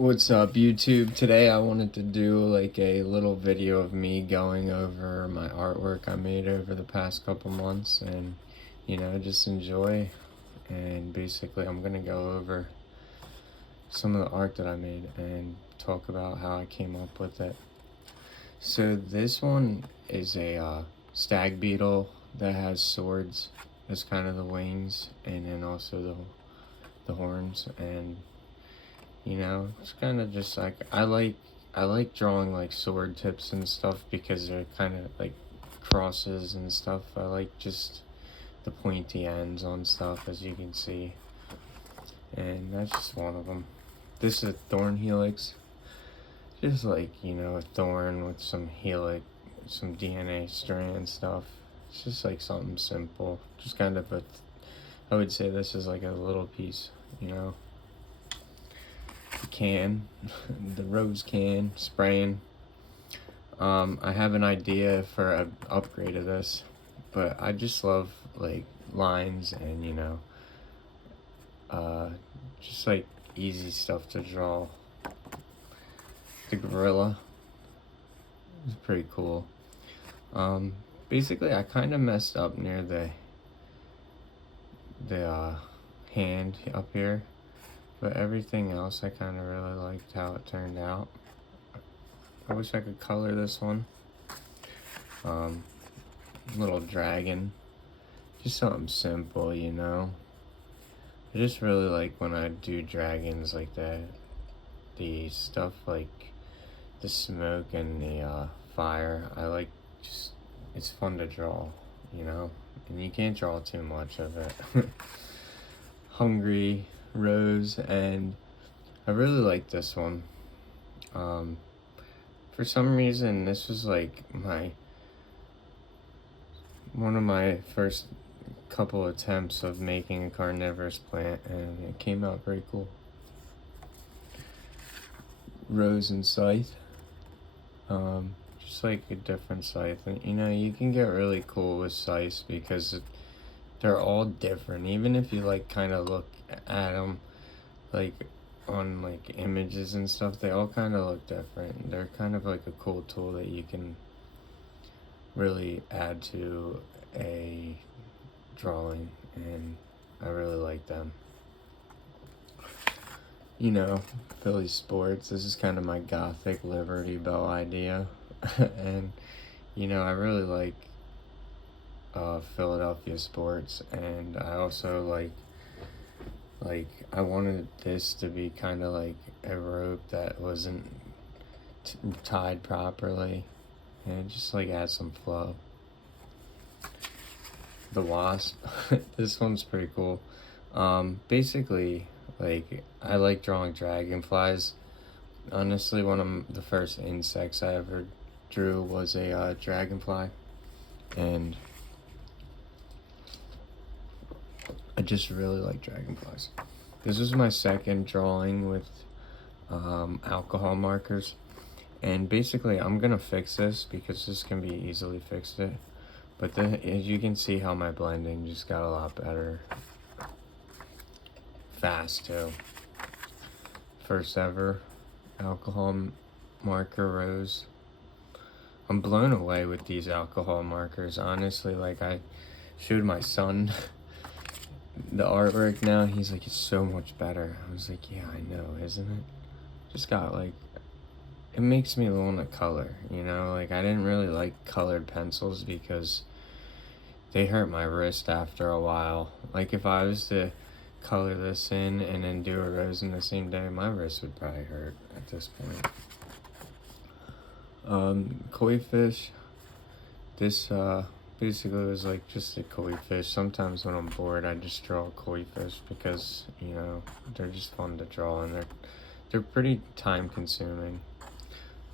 What's up, YouTube? Today I wanted to do like a little video of me going over my artwork I made over the past couple months and just enjoy. And basically I'm gonna go over some of the art that I made and talk about how I came up with it. So this one is a stag beetle that has swords as kind of the wings, and then also the horns. And it's kind of just like I like drawing like sword tips and stuff because they're kind of like crosses and stuff. I like just the pointy ends on stuff, as you can see, and that's just one of them. This is a thorn helix, just like a thorn with some helix, some DNA strand stuff. It's just like something simple, just kind of I would say this is like a little piece, can, the rose can, spraying. I have an idea for an upgrade of this, but I just love like lines and just like easy stuff to draw. The gorilla is pretty cool. Basically I kind of messed up near the hand up here, but everything else I kind of really liked how it turned out. I wish I could color this one. Little dragon. Just something simple, I just really like when I do dragons like that. The stuff like the smoke and the fire. I like just, it's fun to draw, and you can't draw too much of it. Hungry Rose, and I really like this one. For some reason, this was like one of my first couple attempts of making a carnivorous plant, and it came out very cool. Rose and scythe, just like a different scythe, and you can get really cool with scythes because they're all different. Even if you like kind of look at them like on like images and stuff, they all kind of look different. They're kind of like a cool tool that you can really add to a drawing, and I really like them. Philly sports, this is kind of my gothic Liberty Bell idea. And I really like Philadelphia sports, and I also like I wanted this to be kind of like a rope that wasn't tied properly, and just like add some flow. The wasp. This one's pretty cool. Basically, like I like drawing dragonflies. Honestly, one of the first insects I ever drew was a dragonfly, and I just really like dragonflies. This was my second drawing with alcohol markers, and basically I'm gonna fix this because this can be easily fixed. But as you can see how my blending just got a lot better. Fast too. First ever alcohol marker rose. I'm blown away with these alcohol markers, honestly. Like, I showed my son the artwork now, he's like, it's so much better. I was like, yeah, I know, isn't it? Just got like, it makes me want to color, like I didn't really like colored pencils because they hurt my wrist after a while. Like if I was to color this in and then do a rose in the same day, my wrist would probably hurt at this point. Koi fish. This basically was like just a koi fish. Sometimes when I'm bored, I just draw a koi fish because they're just fun to draw, and they're pretty time consuming.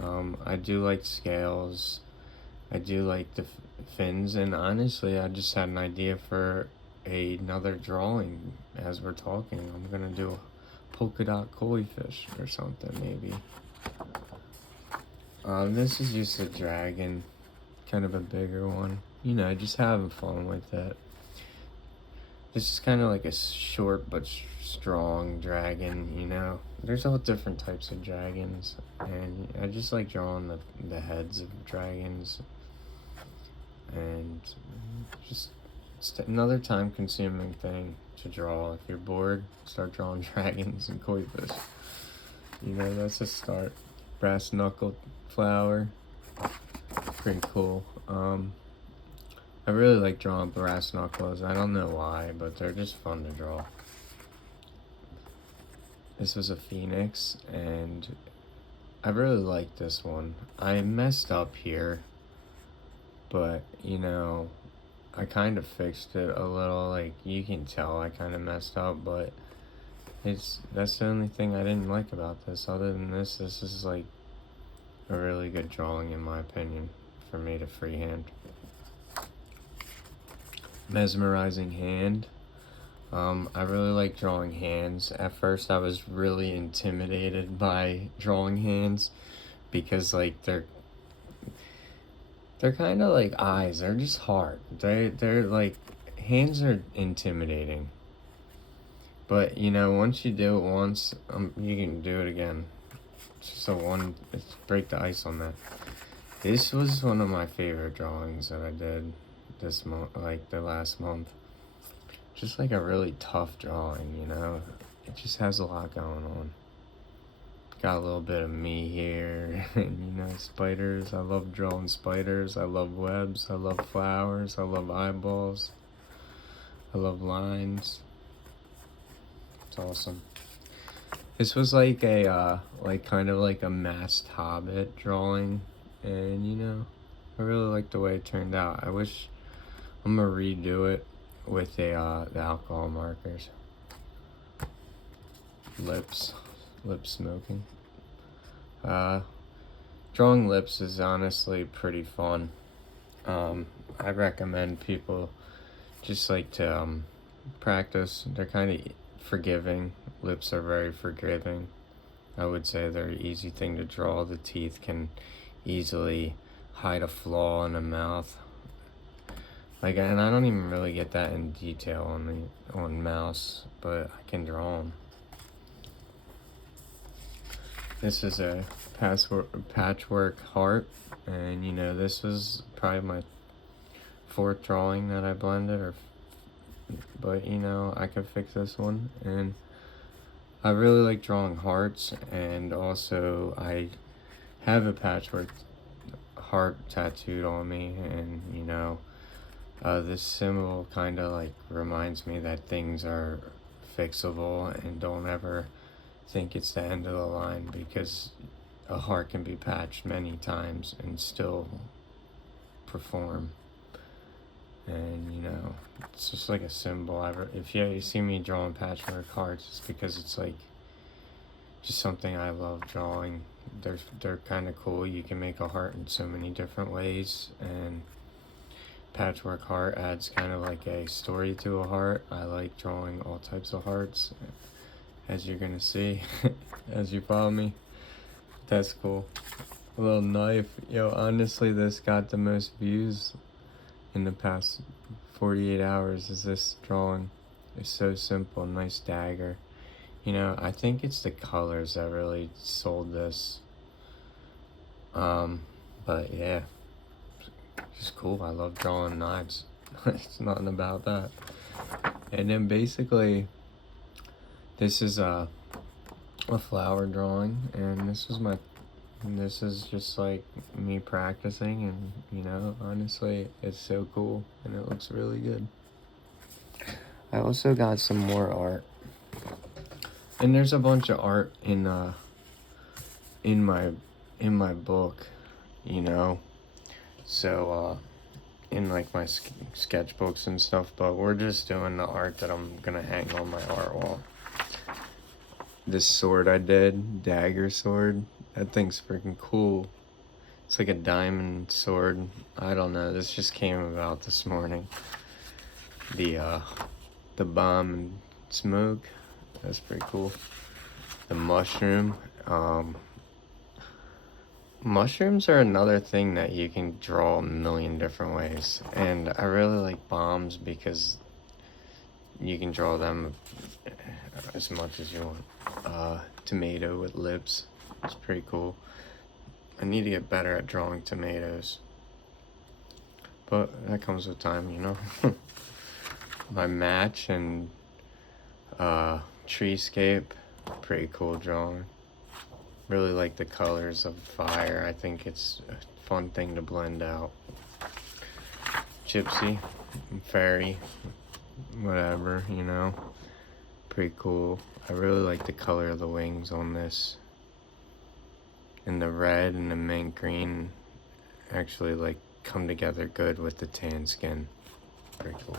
I do like scales. I do like the fins, and honestly, I just had an idea for another drawing as we're talking. I'm gonna do a polka dot koi fish or something, maybe. This is just a dragon, kind of a bigger one. Just having fun with it. This is kind of like a short but strong dragon, you know. There's all different types of dragons, and I just like drawing the heads of dragons, and just it's another time-consuming thing to draw. If you're bored, start drawing dragons and koi fish. You know, that's a start. Brass knuckle flower, pretty cool. I really like drawing brass knuckles. I don't know why, but they're just fun to draw. This was a phoenix, and I really like this one. I messed up here, but you know, I kind of fixed it a little. Like, you can tell I kind of messed up, but that's the only thing I didn't like about this. Other than this is like a really good drawing in my opinion for me to freehand. Mesmerizing hand. I really like drawing hands. At first I was really intimidated by drawing hands because like they're kind of like eyes. They're just hard. They're like, hands are intimidating. But you know, once you do it once, you can do it again. It's break the ice on that. This was one of my favorite drawings that I did this month, like the last month. Just like a really tough drawing, you know. It just has a lot going on. Got a little bit of me here, and you know, spiders. I love drawing spiders. I love webs. I love flowers. I love eyeballs. I love lines. It's awesome. This was like a like kind of like a masked hobbit drawing, and you know, I really like the way it turned out. I wish I'm gonna redo it with the alcohol markers. Lip smoking. Drawing lips is honestly pretty fun. I recommend people just like to practice. They're kind of forgiving. Lips are very forgiving. I would say they're an easy thing to draw. The teeth can easily hide a flaw in a mouth. Like, and I don't even really get that in detail on mouse, but I can draw them. This is a patchwork heart, and you know, this was probably my fourth drawing that I blended, but you know, I could fix this one. And I really like drawing hearts, and also I have a patchwork heart tattooed on me, and you know, this symbol kind of like reminds me that things are fixable, and don't ever think it's the end of the line, because a heart can be patched many times and still perform. And you know, it's just like a symbol. If you see me drawing patchwork hearts, it's because it's like just something I love drawing. They're kind of cool. You can make a heart in so many different ways, and patchwork heart adds kind of like a story to a heart. I like drawing all types of hearts, as you're gonna see as you follow me. That's cool. A little knife. Yo, honestly, this got the most views in the past 48 hours is this drawing. It's so simple. Nice dagger. You know, I think it's the colors that really sold this. But yeah, just cool. I love drawing knives. It's nothing about that. And then basically, this is a flower drawing, and this is just like me practicing, and you know, honestly, it's so cool, and it looks really good. I also got some more art, and there's a bunch of art in my book, you know, so in like my sketchbooks and stuff, but we're just doing the art that I'm gonna hang on my art wall. This sword I did, dagger sword, that thing's freaking cool. It's like a diamond sword. I don't know, this just came about this morning. The bomb and smoke, that's pretty cool. The mushroom. Mushrooms are another thing that you can draw a million different ways. And I really like bombs because you can draw them as much as you want. Tomato with lips. It's pretty cool. I need to get better at drawing tomatoes. But that comes with time, you know? My match and treescape, pretty cool drawing. Really like the colors of fire. I think it's a fun thing to blend out. Gypsy, fairy, whatever, you know. Pretty cool. I really like the color of the wings on this. And the red and the mint green actually like come together good with the tan skin. Pretty cool.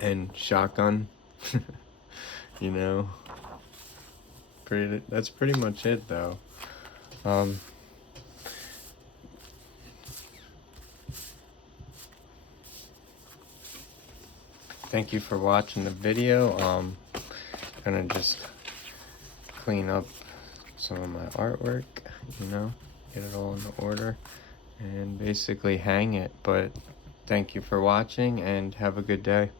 And shotgun, you know. That's pretty much it though. Thank you for watching the video. Gonna just clean up some of my artwork, you know, get it all in order and basically hang it. But thank you for watching and have a good day.